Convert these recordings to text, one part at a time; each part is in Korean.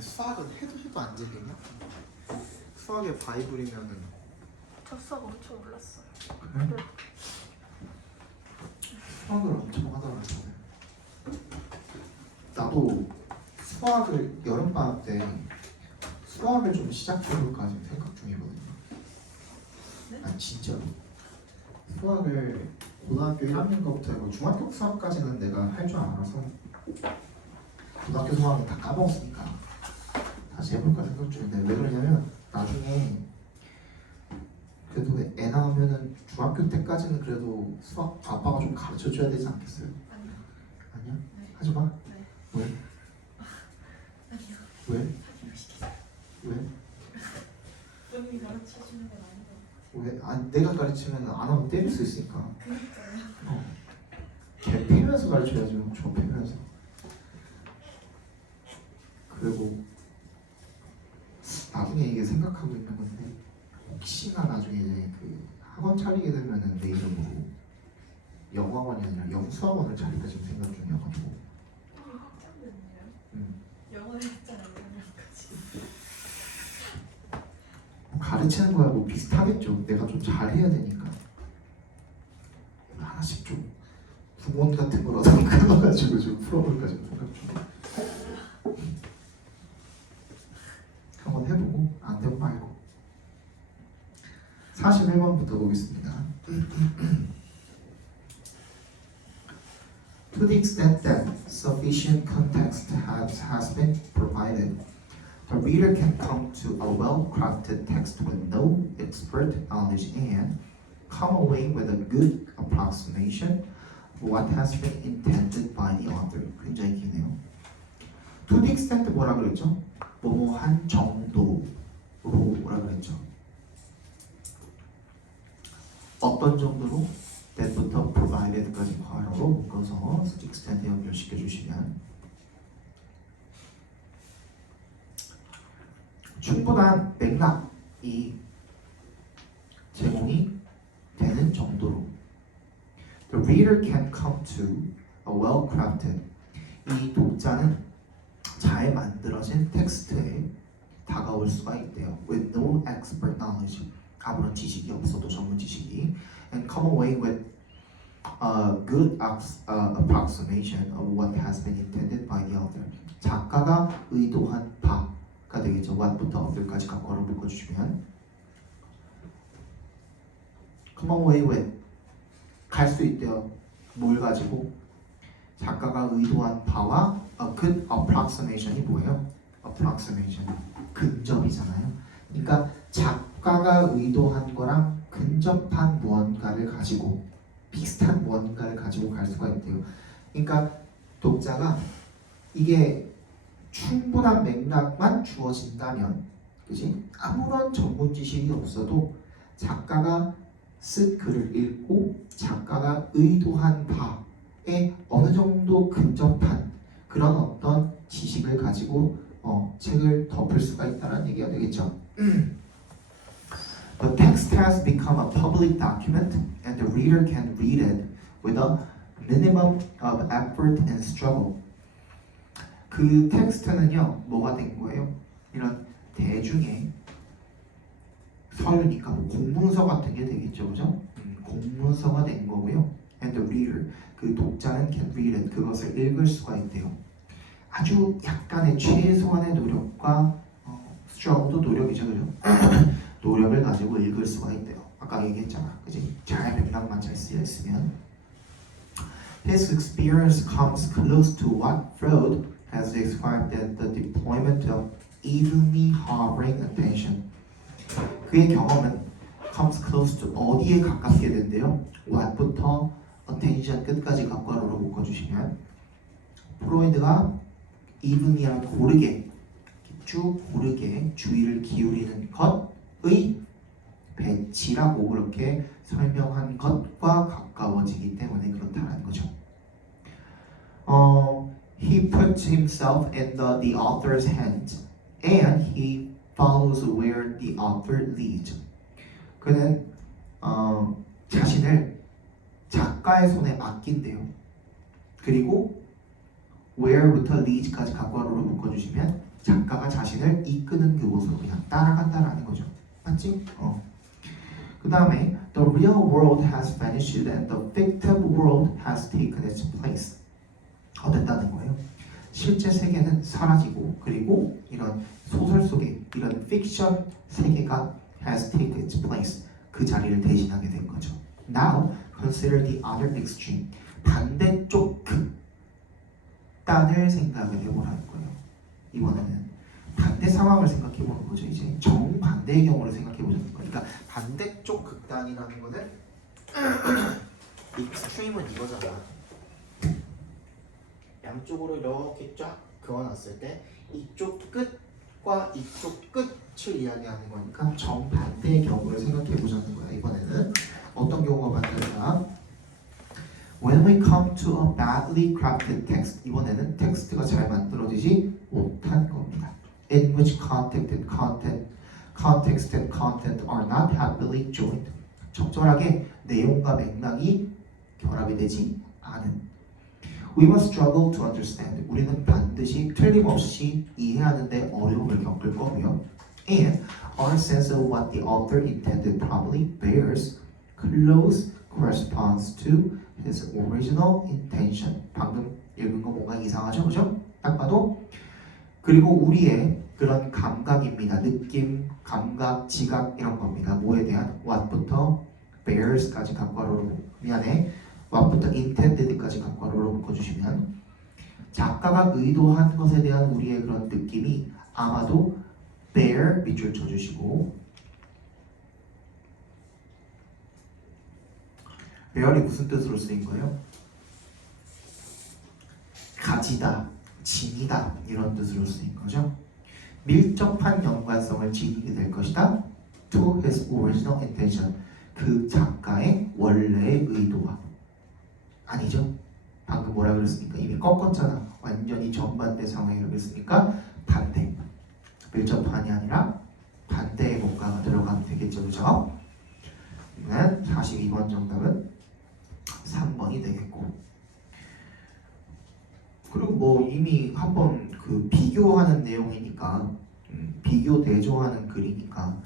수학은 해도 안 들리냐? 수학의 바이블이면은 저 수학 엄청 올랐어요. 그래? 수학을 엄청 하더라고. 나도 수학을 여름방학 때 수학을 좀 시작해볼까 지금 생각 중이거든요. 네? 아 진짜로 수학을 고등학교 1학년부터 해고 중학교 수학까지는 내가 할 줄 알아서 고등학교 수학은 다 까먹었으니까 다시 해볼까 생각 중인데 왜 그러냐면 나중에 그래도 애 낳으면은 중학교 때까지는 그래도 수학 아빠가 좀 가르쳐줘야 되지 않겠어요? 아니요. 아니야? 네. 하지 마? 네. 왜? 아니요. 왜? 하기로 시키세요. 왜? 본인이 가르쳐 주는 건 아니고. 왜? 아니 내가 가르치면 안 하면 때릴 수 있으니까 그러니까요. 걔 패면서 가르쳐야죠. 저 패면서. 그리고 나중에 이게 생각하고 있는 건데 혹시나 나중에 이제 그 학원 차리게 되면은 내 이름으로 영어학원이 아니라 영수학원을 차릴까 지금 생각 중이어가지고. 이미 확정됐네요. 음. 영어를 했잖아요. 영어까지. 가르치는 거야 뭐 비슷하겠죠. 내가 좀 잘해야 되니까 하나씩 좀 구몬 같은 걸 얻어 끊어가지고 좀 풀어볼까 좀 생각 중. 한번 해보고 안 되면 말고. 41번부터 보겠습니다. To the extent that sufficient context has been provided, the reader can come to a well-crafted text with no expert knowledge and come away with a good approximation of what has been intended by the author. 굉장히 기네요. To the extent 뭐라 그랬죠? 뭐뭐한 정도로 뭐라 그랬죠? 어떤 정도로? that부터 provided까지 괄호로 묶어서 to the extent 연결시켜 주시면 충분한 맥락이 제공이 되는 정도로 The reader can come to a well-crafted 이 독자는 잘 만들어진 텍스트에 다가올 수가 있대요. With no expert knowledge 아무런 지식이 없어도 전문 지식이 and come away with a good approximation of what has been intended by the author 작가가 의도한 바가 되겠죠. what부터 author까지 괄호를 묶어주시면 come away with 갈 수 있대요. 뭘 가지고? 작가가 의도한 바와 a good approximation이 뭐예요? approximation 근접이잖아요. 그러니까 작가가 의도한 거랑 근접한 무언가를 가지고 비슷한 무언가를 가지고 갈 수가 있대요. 그러니까 독자가 이게 충분한 맥락만 주어진다면 그지? 아무런 전문 지식이 없어도 작가가 쓴 글을 읽고 작가가 의도한 바에 어느 정도 근접한 그런 어떤 지식을 가지고 책을 덮을 수가 있다는 얘기가 되겠죠. The text has become a public document and the reader can read it with a minimum of effort and struggle. 그 텍스트는요, 뭐가 된 거예요? 이런 대중의 서류니까 뭐 공문서 같은 게 되겠죠, 그죠? 공문서가 된 거고요. And the reader, 그 독자는 can read it, 그것을 읽을 수가 있대요. 아주 약간의 최소한의 노력과 struggle도 노력이죠, 그죠? 노력을 가지고 읽을 수가 있대요. 아까 얘기했잖아, 그지? 잘 맥락만 잘 쓰여 있으면. His experience comes close to what Freud has described as the deployment of evenly harboring attention. 그의 경험은 comes close to 어디에 가깝게 된대요? what부터 attention 끝까지 괄호로 묶어주시면 프로이드가 evenly랑 고르게 쭉 고르게 주의를 기울이는 것의 배치라고 그렇게 설명한 것과 가까워지기 때문에 그렇다는 거죠. He puts himself in the author's hands and he follows where the author leads. 그는 자신을 작가의 손에 맡긴대요. 그리고 where부터 leads까지 괄호로 묶어주시면 작가가 맞지? 그 다음에 the real world has vanished and the fictive world has taken its place. 어땠다는 거예요? 실제 세계는 사라지고 그리고 이런 소설 속에 이런 픽션 세계가 has taken its place. 그 자리를 대신하게 된 거죠. Now consider the other extreme. 반대쪽 극단을 생각을 해보라는 거예요. 이번에는 반대 상황을 생각해보는 거죠. 이제 정반대의 경우를 생각해보자는 거예요. 그러니까 반대쪽 극단이라는 거는 extreme은 이거잖아. 양쪽으로 이렇게 쫙 그어놨을 때 이쪽 끝과 이쪽 끝을 이야기하는 거니까 정반대의 경우를 생각해보자는 거야. 이번에는 어떤 경우가 반대냐? When we come to a badly crafted text, 이번에는 텍스트가 잘 만들어지지 못한 겁니다. In which context and content are not happily joined. 적절하게 내용과 맥락이 결합이 되지 않은. We must struggle to understand. 우리는 반드시 틀림없이 이해하는데 어려움을 겪을 거고요. And our sense of what the author intended probably bears close corresponds to his original intention. 방금 읽은 거 뭔가 이상하죠, 그죠? 딱 봐도. 그리고 우리의 그런 감각입니다. 느낌, 감각, 지각 이런 겁니다. 뭐에 대한? what부터 bears까지 각괄호로 미안해. what부터 intended까지 각괄호로 묶어주시면 작가가 의도한 것에 대한 우리의 그런 느낌이 아마도 bear 밑줄 쳐주시고 bear이 무슨 뜻으로 쓰인 거예요? 가지다, 지니다 이런 뜻으로 쓰인 거죠. 밀접한 연관성을 지니게 될 것이다. To his original intention. 그 작가의 원래의 의도와 아니죠. 방금 뭐라 그랬습니까? 이미 꺾었잖아. 완전히 정반대 상황이라고 했으니까 반대. 밀접한이 아니라 반대의 뭔가가 들어가면 되겠죠. 그죠? 그러면 42번 정답은 3번이 되겠고 그리고 뭐 이미 한번 그 비교하는 내용이니까 비교 대조하는 글이니까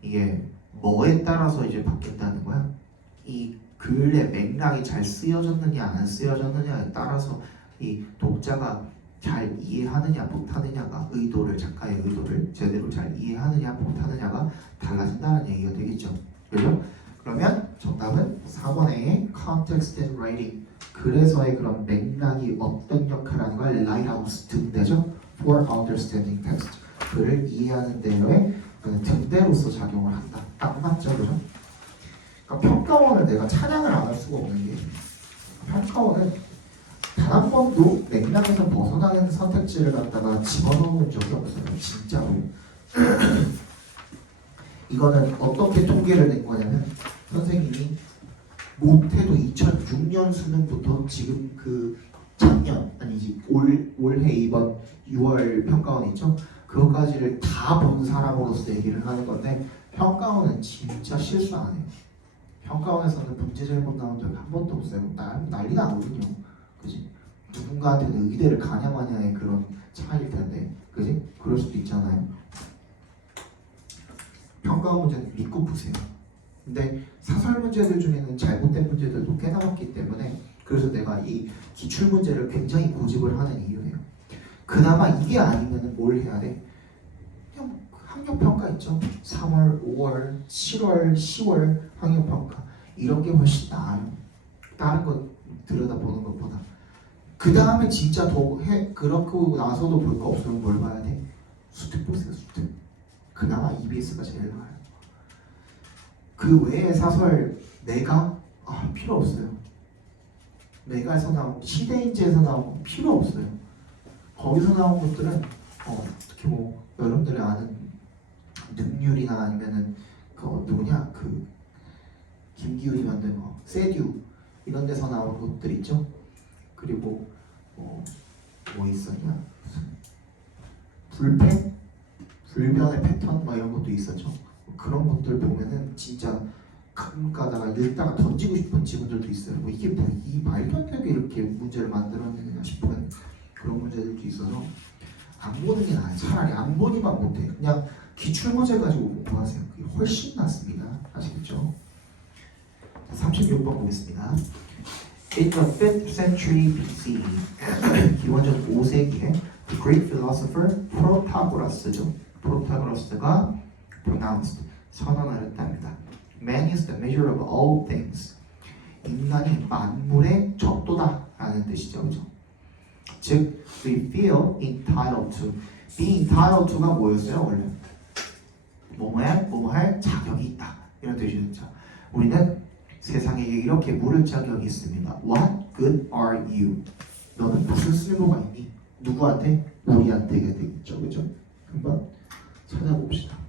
이게 뭐에 따라서 이제 바뀐다는 거야? 이 글의 맥락이 잘 쓰여졌느냐 안 쓰여졌느냐에 따라서 이 독자가 잘 이해하느냐 못하느냐가 의도를 작가의 의도를 제대로 잘 이해하느냐 못하느냐가 달라진다는 얘기가 되겠죠. 그죠? 그러면 정답은 4번의 context and writing 그래서의 그런 맥락이 어떤 역할을 하는 걸 lighthouse 등대죠. for understanding text 글을 이해하는 데에 등대로서 작용을 한다. 딱 맞죠, 그죠? 그러니까 평가원을 내가 찬양을 안 할 수가 없는 게 평가원은 단 한 번도 맥락에서 벗어나는 선택지를 갖다가 집어넣은 적이 없어요. 진짜로. 이거는 어떻게 통계를 낸 거냐면 선생님이 못해도 2006년 수능부터 지금 그 작년 아니지 올해 이번 6월 평가원 있죠? 그것까지를 다 본 사람으로서 얘기를 하는 건데 평가원은 진짜 실수 안 해요. 평가원에서는 문제 잘못 나온 적이 한 번도 없어요. 난리 나거든요. 그지? 누군가한테는 의대를 가냐 마냐의 그런 차이일 텐데 그지? 그럴 수도 있잖아요. 평가원 문제는 믿고 푸세요. 근데 사설 문제들 중에는 잘못된 문제들도 꽤나 많기 때문에 그래서 내가 이 기출 문제를 굉장히 고집을 하는 이유예요. 그나마 이게 아니면 뭘 해야 돼? 그냥 학력평가 있죠. 3월, 5월, 7월, 10월 학력평가 이런 게 훨씬 나아요. 다른 거 들여다보는 것보다. 그 다음에 진짜 그렇고 나서도 볼 거 없으면 뭘 봐야 돼? 수특 보세요. 수특. 그나마 EBS가 제일 나아요. 그 외에 사설 내가 필요 없어요. 메가에서 나온 시대인지에서 나온 건 필요 없어요. 거기서 나온 것들은 특히 뭐 여러분들이 아는 능률이나 아니면은 그 누구냐 그 김기훈이 만든 세듀 이런 데서 나온 것들 있죠. 그리고 뭐 있었냐 불변의 패턴 뭐 이런 것도 있었죠. 그런 것들 보면은 진짜 가끔 가다가 읽다가 던지고 싶은 지문들도 있어요. 뭐 이게 뭐 이 말도 안 되게 이렇게 문제를 만들어내느냐 싶은 그런 문제들도 있어서 안 보는 게 나아요. 차라리 안 보니만 못해. 그냥 기출문제 가지고 공부하세요. 그게 훨씬 낫습니다. 아시겠죠? 36번 보겠습니다. In the 5th century BC, 기원전 5세기에 the great philosopher Protagoras죠. 프로타고라스가 pronounced 선언을 했답니다. Man is the measure of all things. 인간이 만물의 척도다라는 뜻이죠, 그죠? 즉, we feel entitled to. be entitled to가 뭐였어요, 원래? 뭐뭐할 자격이 있다 이런 뜻이었죠. 우리는 세상에 이렇게 물을 자격이 있습니다. What good are you? 너는 무슨 쓸모가 있니? 누구한테? 우리한테가 되겠죠, 그죠? 한번 찾아봅시다.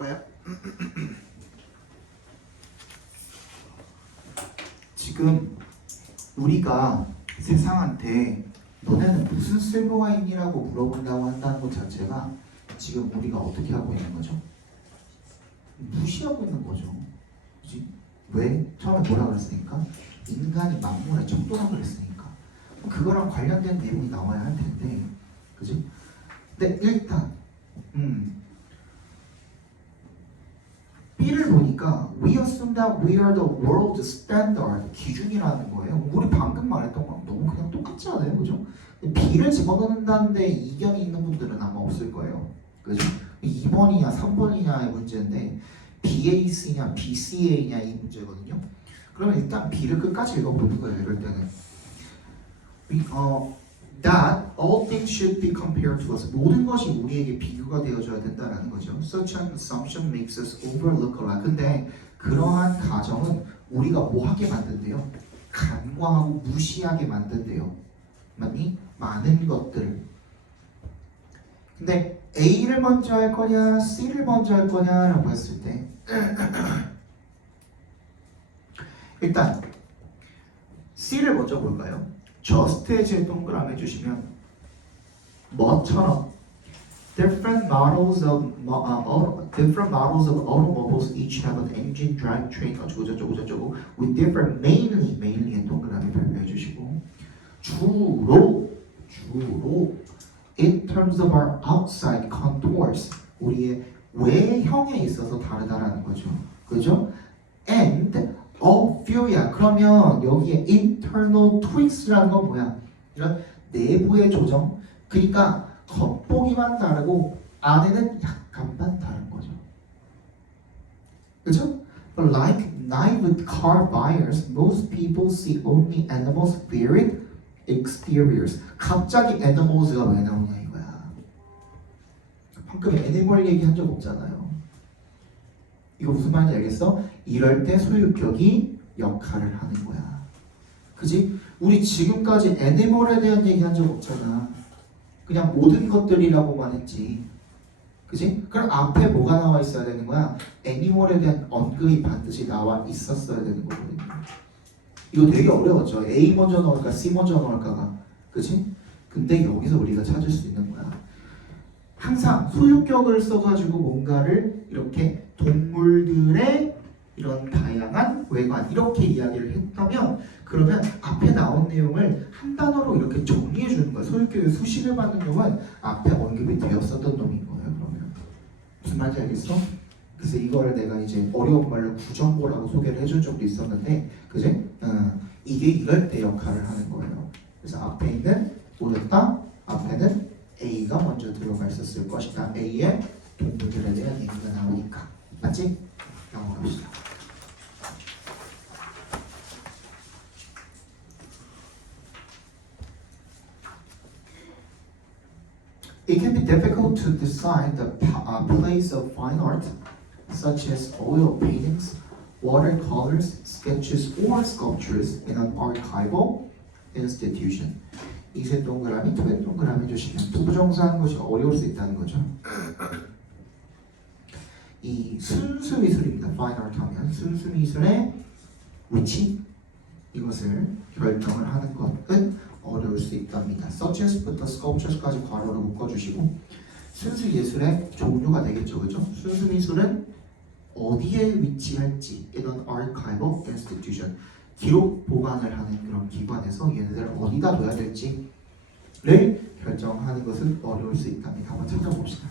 볼까요? 지금 우리가 세상한테 너네는 무슨 쓸모가 있니라고 물어본다고 한다는 것 자체가 지금 우리가 어떻게 하고 있는 거죠? 무시하고 있는 거죠. 그치? 왜? 처음에 뭐라 그랬으니까? 인간이 만물의 척도라 그랬으니까. 그거랑 관련된 내용이 나와야 할 텐데, 그지? 근데 일단, B를 보니까 we assume that we are the world standard 기준이라는 거예요. 우리 방금 말했던 거랑 너무 그냥 똑같지 않아요, 그죠? B를 집어넣는다는데 이견이 있는 분들은 아마 없을 거예요, 그죠? 2번이냐 3번이냐의 문제인데 BAC냐 BCA냐 이 문제거든요. 그러면 일단 B를 끝까지 읽어보는 거예요. 이럴 때는 that all things should be compared to us. 모든 것이 우리에게 비교가 되어줘야 된다라는 거죠. Such an assumption makes us overlook a lot. 근데 그러한 가정은 우리가 뭐 하게 만든대요? 간과하고 무시하게 만든대요. 맞니? 많은 것들. 근데 A를 먼저 할 거냐, C를 먼저 할 거냐라고 했을 때 일단 C를 먼저 볼까요? just as에 동그라미 해주시면 뭐처럼 different models of automobiles each have an engine, drivetrain 어쩌고 with different mainly의 동그라미 발표해 주시고 주로 in terms of our outside contours 우리의 외형에 있어서 다르다라는 거죠. 그죠? and few야. 그러면 여기에 internal tweaks라는 건 뭐야? 이런 내부의 조정. 그러니까 겉보기만 다르고 안에는 약간만 다른 거죠. 그죠? But like naive car buyers, most people see only animals' varied exteriors. 갑자기 animals가 왜 나오냐 이거야. 방금 애니멀 얘기한 적 없잖아요. 이거 무슨 말인지 알겠어? 이럴 때 소유격이 역할을 하는 거야. 그지? 우리 지금까지 애니멀에 대한 얘기 한 적 없잖아. 그냥 모든 것들이라고만 했지. 그지? 그럼 앞에 뭐가 나와 있어야 되는 거야? 애니멀에 대한 언급이 반드시 나와 있었어야 되는 거거든요. 이거 되게 어려웠죠. A 먼저 넣을까 C 먼저 넣을까가. 그지? 근데 여기서 우리가 찾을 수 있는 거야. 항상 소유격을 써가지고 뭔가를 이렇게 동물들의 이런 다양한 외관 이렇게 이야기를 했다면 그러면 앞에 나온 내용을 한 단어로 이렇게 정리해 주는 거예요. 소유격의 수식을 받는 놈은 앞에 언급이 되었었던 놈인 거예요. 그러면 무슨 말인지 알겠어? 그래서 이걸 내가 이제 어려운 말로 구정보라고 소개를 해준 적도 있었는데 그지? 이게 이럴 때 역할을 하는 거예요. 그래서 앞에 있는 옳다 앞에는 A가 먼저 들어가 있었을 것이다. A의 동물들에 대한 얘기가 나오니까 맞지? 넘어갑시다. It can be difficult to decide the place of fine art, such as oil paintings, watercolors, sketches, or sculptures in an archival institution. 이세 동그라미, 두개 동그라미 주시면 부정사하는 것이 어려울 수 있다는 거죠. 이 순수 미술입니다. Fine art 하면 순수 미술의 위치 이것을 결정을 하는 것은 어려울 수 있답니다. Such as부터 sculptures까지 괄호를 묶어주시고 순수 예술의 종류가 되겠죠, 그죠? 순수 미술은 어디에 위치할지 이런 archival institution 기록 보관을 하는 그런 기관에서 얘네들을 어디다 둬야 될지를 결정하는 것은 어려울 수 있답니다. 한번 찾아봅시다.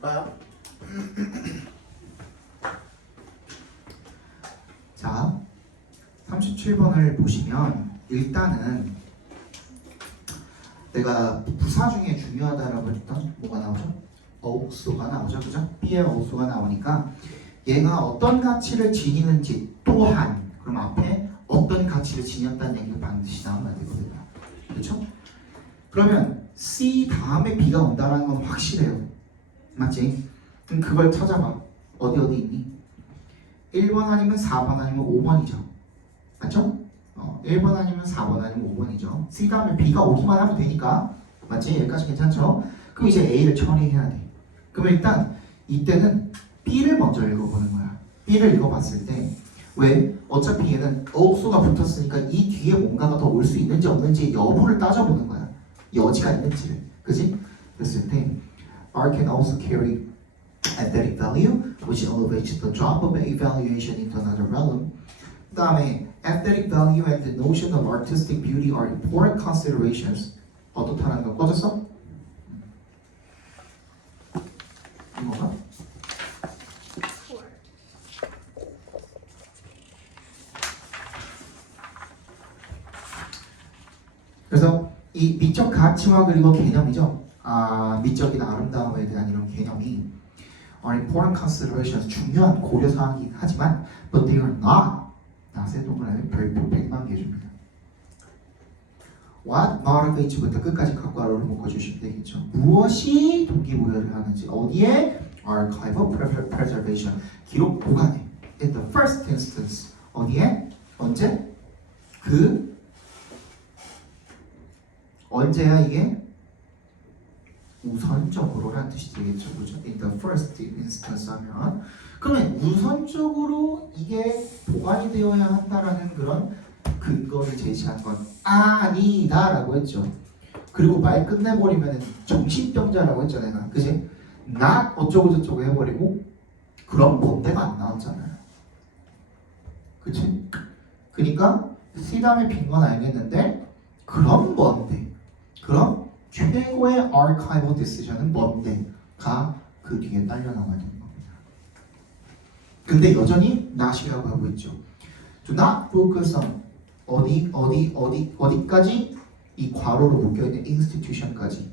볼까요? 자, 37번을 보시면 일단은 내가 부사 중에 중요하다라고 했던 뭐가 나오죠? 어옥수가 나오죠, 그죠? B의 어옥수가 나오니까 얘가 어떤 가치를 지니는지 또한 그럼 앞에 어떤 가치를 지녔다는 얘기가 반드시 나오면 되거든요. 그렇죠? 그러면 C 다음에 B가 온다는 건 확실해요. 맞지? 그럼 그걸 찾아봐. 어디 있니? 1번 아니면 4번 아니면 5번이죠. 맞죠? 1번 아니면 4번 아니면 5번이죠. C 다음에 B가 오기만 하면 되니까. 맞지? 여기까지 괜찮죠? 그럼 이제 A를 처리해야 돼. 그럼 일단 이때는 B를 먼저 읽어보는 거야. B를 읽어봤을 때 왜? 어차피 얘는 어옥수가 붙었으니까 이 뒤에 뭔가가 더 올 수 있는지 없는지 여부를 따져보는 거야. 여지가 있는지를. 그지? 그랬을 때 R can also carry aesthetic value, which elevates the drop of evaluation into another realm. 그 다음에 aesthetic value and the notion of artistic beauty are important considerations. 어떻다는 거 꺼졌어? 이거가? 그래서 이 미적 가치와 그리고 개념이죠. 미적이나 아름다움에 대한 이런 개념이 are important considerations, 중요한 고려사항이긴 하지만 but they are not. 나세 동그라미 별표 100만 개 줍니다. What motivates부터 끝까지 각괄호를 묶어주시면 되겠죠. 무엇이 동기부여를 하는지 어디에 archival preservation, 기록 보관에 in the first instance 어디에? 언제? 언제야 이게? 우선적으로라는 뜻이 되겠죠. 그죠? In the first instance 하면 그러면 우선적으로 이게 보관이 되어야 한다라는 그런 근거를 제시한 건 아니다라고 했죠. 그리고 말 끝내버리면 정신병자라고 했죠 내가. 그지? not 어쩌고 저쩌고 해버리고 그럼 뭔데가 안 나왔잖아요. 그치? 그러니까 C 다음에 빈 건 알겠는데 그럼 뭔데? 그럼 최고의 archival decision은 뭔데가 그 뒤에 딸려 나와야 되는 겁니다. 근데 여전히 not이라고 하고 있죠. Do not focus on 어디까지? 이 괄호로 묶여있는 institution까지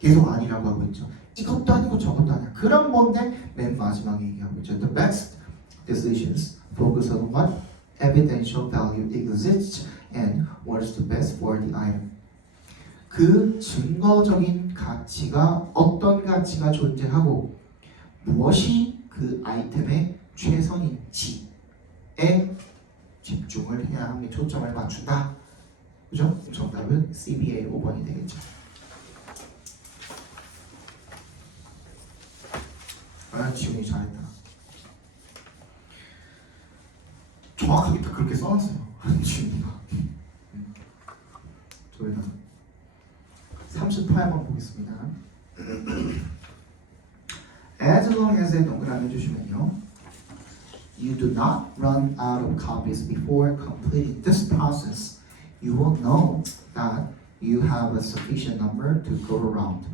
계속 아니라고 하고 있죠. 이것도 아니고 저것도 아니야. 그럼 뭔데? 맨 마지막에 얘기하고 있죠. The best decisions focus on what evidential value exists and what is the best for the item. 그 증거적인 가치가 어떤 가치가 존재하고 무엇이 그 아이템의 최선인지에 집중을 해야 합니다. 초점을 맞춘다. 그죠? 정답은 CBA 5번이 되겠죠. 지훈이 잘했다. 정확하게 다 그렇게 써놨어요. 지훈이가. 저희가 38번 보겠습니다. As long as에 동그라미 해주시면요. You do not run out of copies before completing this process. You will know that you have a sufficient number to go around.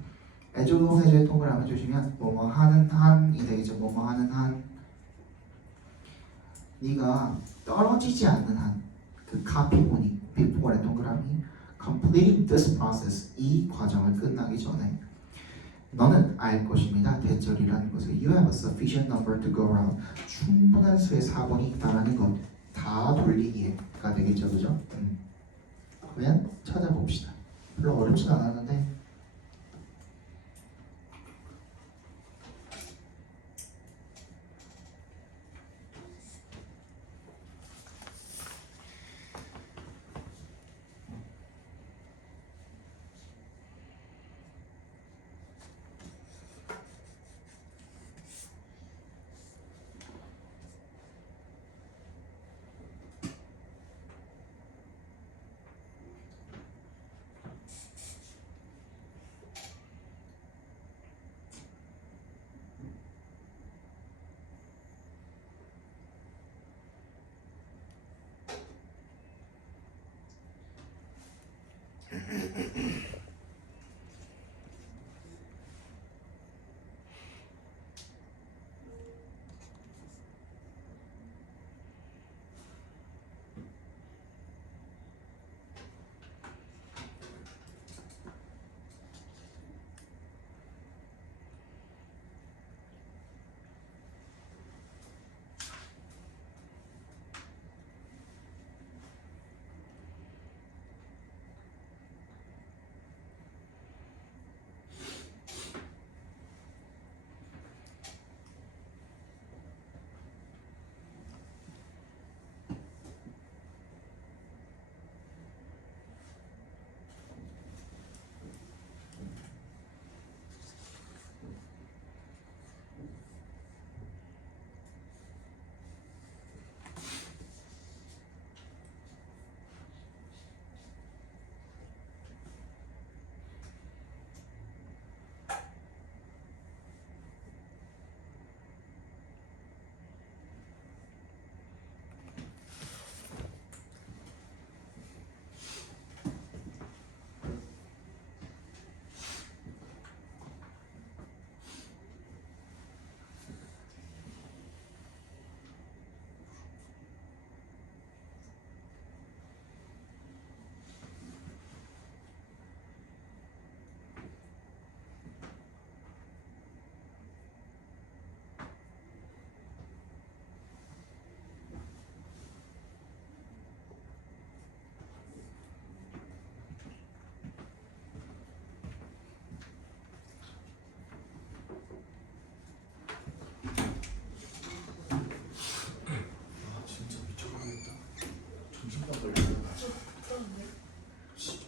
as long as에 동그라미 해주시면 뭐뭐 하는 한이 되겠죠. 뭐뭐 하는 한. 네가 떨어지지 않는 한. 그 카피본이 before의 동그라미. completing this process, 이 과정을 끝나기 전에 너는 알 것입니다. 대절이라는 것을 you have a sufficient number to go around. 충분한 수의 사본이 있다라는 것 다 돌리기가 되겠죠, 그죠? 그러면 찾아봅시다. 별로 어렵진 않았는데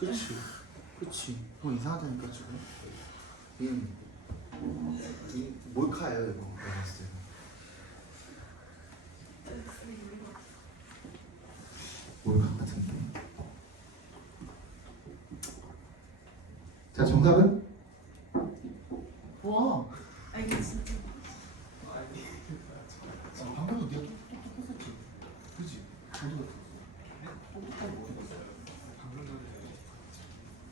그치. 뭐 이상하다니까 지금. 이 몰카예요 이거. 내가 봤을 때. 몰카 같은데. 자, 정답은? 와. 아 이게 진짜 방금도 네가 똑똑했었지. 그치? 저도 똑똑하게 못 했어. 방금 전에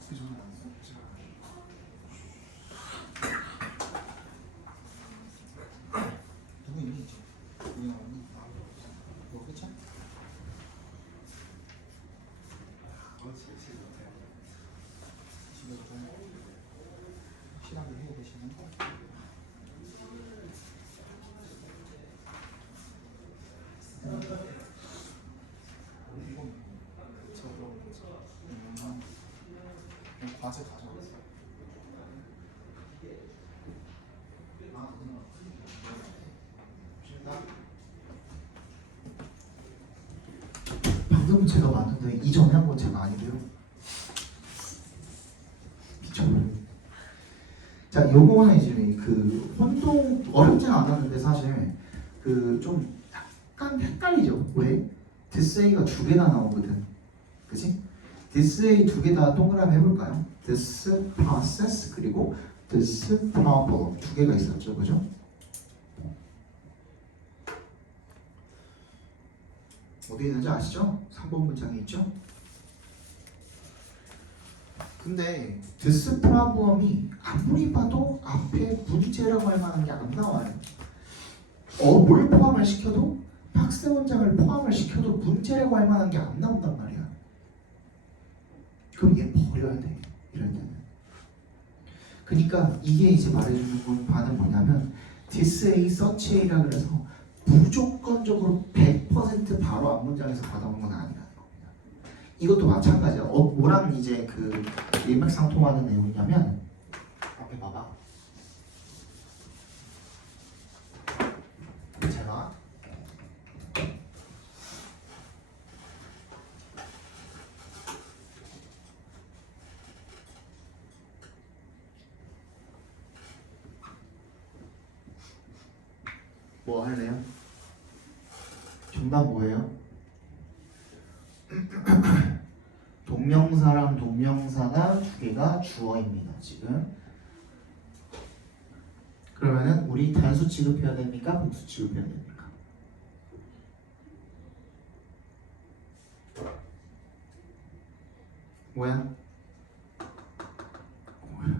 그 전에 안 했었지. 누구 있니? 누구 없니? 뭐 그치? 집에서 좀 확실하게 해야 되시는 거? 이건 제가 들어본 거지. 그냥 과제 가져왔어. 방금 제가 맞는데 이전에 한 건 제가 아니고요. 미쳐버렸네. 자, 요거는 이제 그 혼동 어렵진 않았는데 사실 그 좀 약간 헷갈리죠. 왜? this A가 두 개나 나오거든. 그치? this A 두 개 다 동그라미 해볼까요? this process 그리고 this problem 두 개가 있었죠, 그죠? 어디 있는지 아시죠? 3번 문장에 있죠? 근데 this problem이 아무리 봐도 앞에 문제라고 할 만한 게 안 나와요. 뭘 포함을 시켜도 박스 원장을 포함을 시켜도 문제라고 할 만한 게 안 나온단 말이야. 그럼 얘 버려야 돼. 이럴 때는. 그러니까 이게 이제 말해주는 건 바는 뭐냐면 this A, such A라 그래서 무조건적으로 100% 바로 앞 문장에서 받아온 건 아니라는 겁니다. 이것도 마찬가지야. 뭐랑 이제 그 일맥상통하는 내용이냐면 앞에 봐봐. 제가 뭐 할래요? 정답 뭐예요? 동명사랑 동명사가 두 개가 주어입니다. 지금 그러면은 우리 단수 취급해야 됩니까? 복수 취급해야 됩니까? 뭐야? 몰라.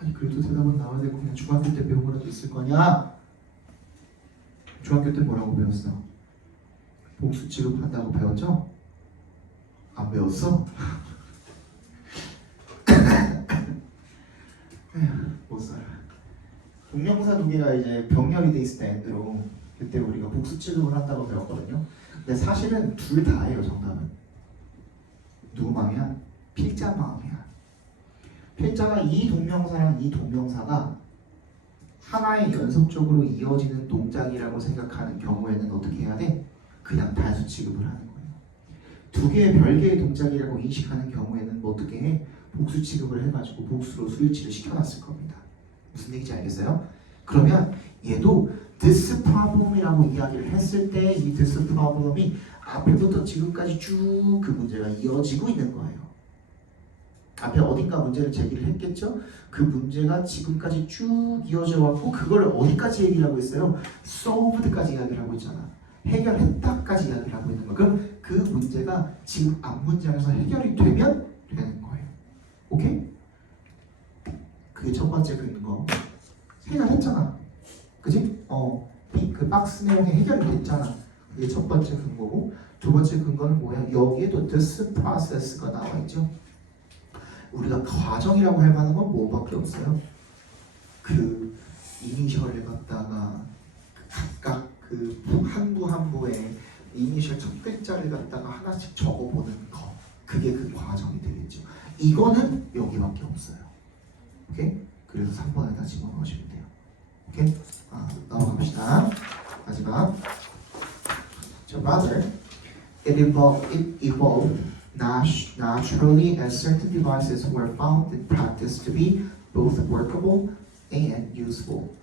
아니 그래도 대답은 나와야 되고 그냥 중학교 때 배운 거라도 있을 거냐? 중학교 때 뭐라고 배웠어? 복수 취급한다고 배웠죠? 안 배웠어? 못 살아. 동명사 두 개가 이제 병렬이 돼 있을 때 엔드로 그때 우리가 복수 취급을 한다고 배웠거든요. 근데 사실은 둘 다예요. 정답은 누구 마음이야? 필자 마음이야. 필자가 이 동명사랑 이 동명사가 하나의 연속적으로 이어지는 동작이라고 생각하는 경우에는 어떻게 해야 돼? 그냥 단수 취급을 하는 거예요. 두 개의 별개의 동작이라고 인식하는 경우에는 뭐 어떻게 해? 복수 취급을 해가지고 복수로 수일치를 시켜놨을 겁니다. 무슨 얘기인지 알겠어요? 그러면 얘도 this problem이라고 이야기를 했을 때 이 this problem이 앞에부터 지금까지 쭉 그 문제가 이어지고 있는 거예요. 앞에 어딘가 문제를 제기를 했겠죠? 그 문제가 지금까지 쭉 이어져 왔고 그걸 어디까지 얘기를 하고 있어요? solved까지 이야기를 하고 있잖아. 해결했다까지 이야기를 하고 있는 거예요. 그럼 그 문제가 지금 앞 문장에서 해결이 되면 되는 거예요. 오케이? 그게 첫 번째 근거. 해결했잖아. 그지? 그 박스 내용이 해결이 됐잖아. 그게 첫 번째 근거고 두 번째 근거는 뭐야? 여기에도 this process가 나와 있죠. 우리가 과정이라고 할 만한 건 뭐밖에 없어요? 그 이니셜을 갖다가 각각 그 한부 한부에 이니셜 첫 글자를 갖다가 하나씩 적어보는 거. 그게 그 과정이 되겠죠. 이거는 여기밖에 없어요. 오케이? 그래서 3번에다 집어넣으시면 돼요. 오케이? 넘어갑시다. 마지막. So rather, it evolved naturally as certain devices were found in practice to be both workable and useful.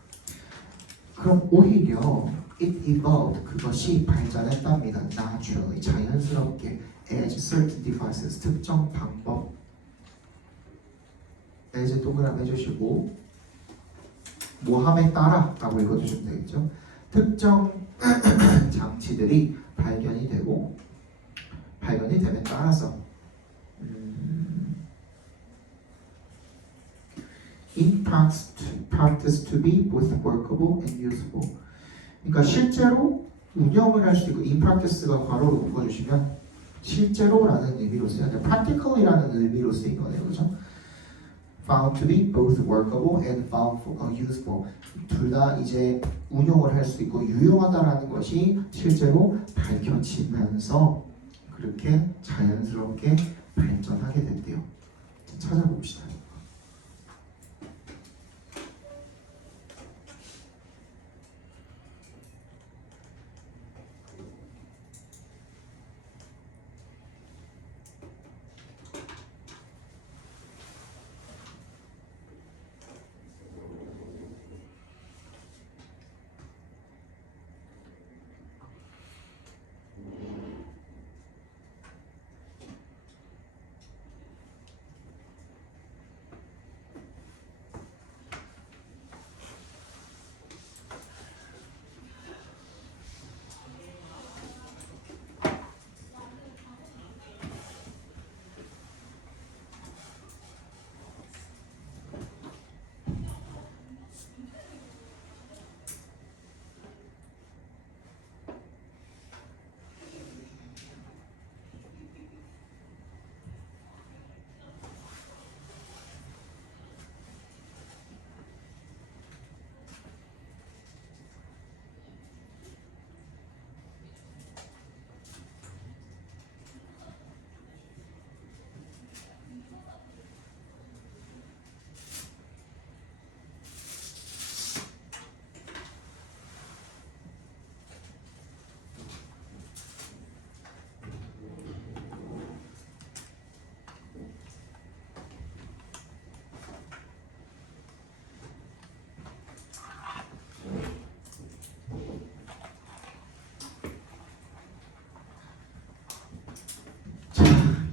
그럼 오히려 it evolved 그것이 발전했답니다. naturally 자연스럽게 as certain devices 특정 방법 as 동그라미 해주시고 모함에 따라라고 읽어주시면 되겠죠. 특정 장치들이 발견이 됨에 따라서 in practice to be both workable and useful. 그러니까 실제로 운영을 할 수 있고 in practice가 괄호로 묶어주시면 실제로라는 의미로 쓰여요. practically라는 의미로 쓰인 거네요, 그렇죠? Found to be both workable and found useful. 둘 다 이제 운용을 할 수 있고 유용하다라는 것이 실제로 밝혀지면서 그렇게 자연스럽게 발전하게 됐대요. 찾아봅시다.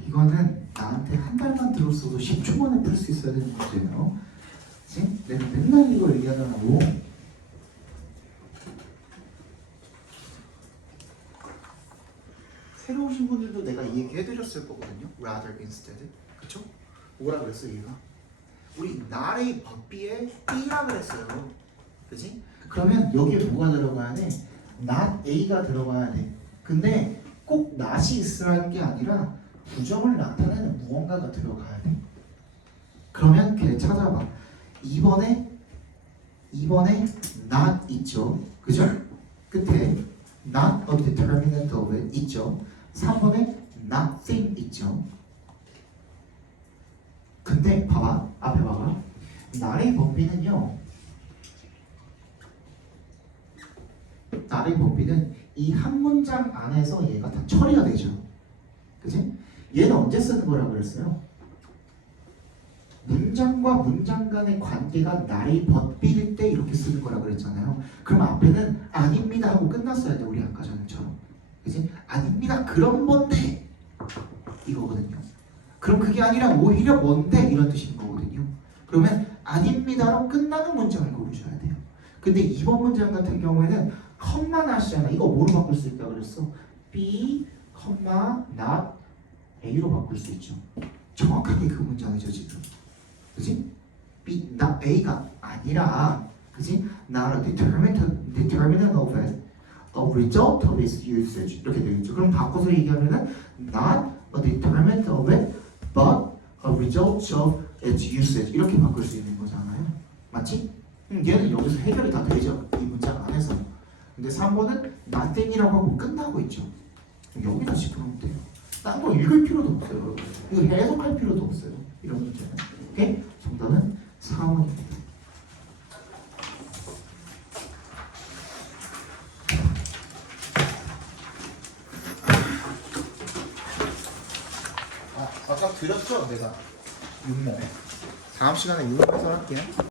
이거는 나한테 한 달만 들었어도 10초 만에 풀 수 있어야 되는 문제예요. 그치? 내가 맨날 이거 얘기하느라고 새로 오신 분들도 내가 이 얘기 해드렸을 거거든요. rather instead. 그쵸? 뭐라 그랬어 얘가? 우리 나의 법비에 B라 그랬어요. 그치? 그러면 여기에 뭐가 들어가야 돼? not A가 들어가야 돼. 근데 꼭 not이 있으라는 게 아니라 부정을 나타내는 무언가가 들어가야 돼. 그러면 걔 찾아봐. 2번에 not 있죠. 그죠? 끝에 not a determinant of it 있죠. 3번에 nothing 있죠. 근데 봐봐. 앞에 봐봐. 나의 범위는요. 나의 범위는 이 한 문장 안에서 얘가 다 처리가 되죠. 그치? 얘는 언제 쓰는 거라고 그랬어요? 문장과 문장 간의 관계가 나의 법비일 때 이렇게 쓰는 거라고 그랬잖아요. 그럼 앞에는 아닙니다 하고 끝났어야 돼. 우리 아까 전처럼. 그치? 아닙니다. 그런 뭔데? 이거거든요. 그럼 그게 아니라 오히려 뭔데? 이런 뜻인 거거든요. 그러면 아닙니다로 끝나는 문장을 고르셔야 돼요. 근데 이번 문장 같은 경우에는 컴마 not이잖아. 이거 뭐로 바꿀 수 있다고 그랬어? B, not A로 바꿀 수 있죠. 정확하게 그 문장이죠 지금. 그지? B, not A가 아니라, 그지? Not a determinant of it, a result of its usage 이렇게 되겠죠. 그럼 바꿔서 얘기하면은 not a determinant of it, but a result of its usage 이렇게 바꿀 수 있는 거잖아요. 맞지? 얘는 여기서 해결이 다 되죠. 이 문장 안에서. 근데 3번은 nothing이라고 하고 끝나고 있죠. 여기다 집어넣으면 돼요. 딴 거 읽을 필요도 없어요. 이거 해석할 필요도 없어요. 이런 문제는. 오케이? 정답은 4번입니다. 아까 드렸죠 내가 6모. 다음 시간에 6모 해설할게요.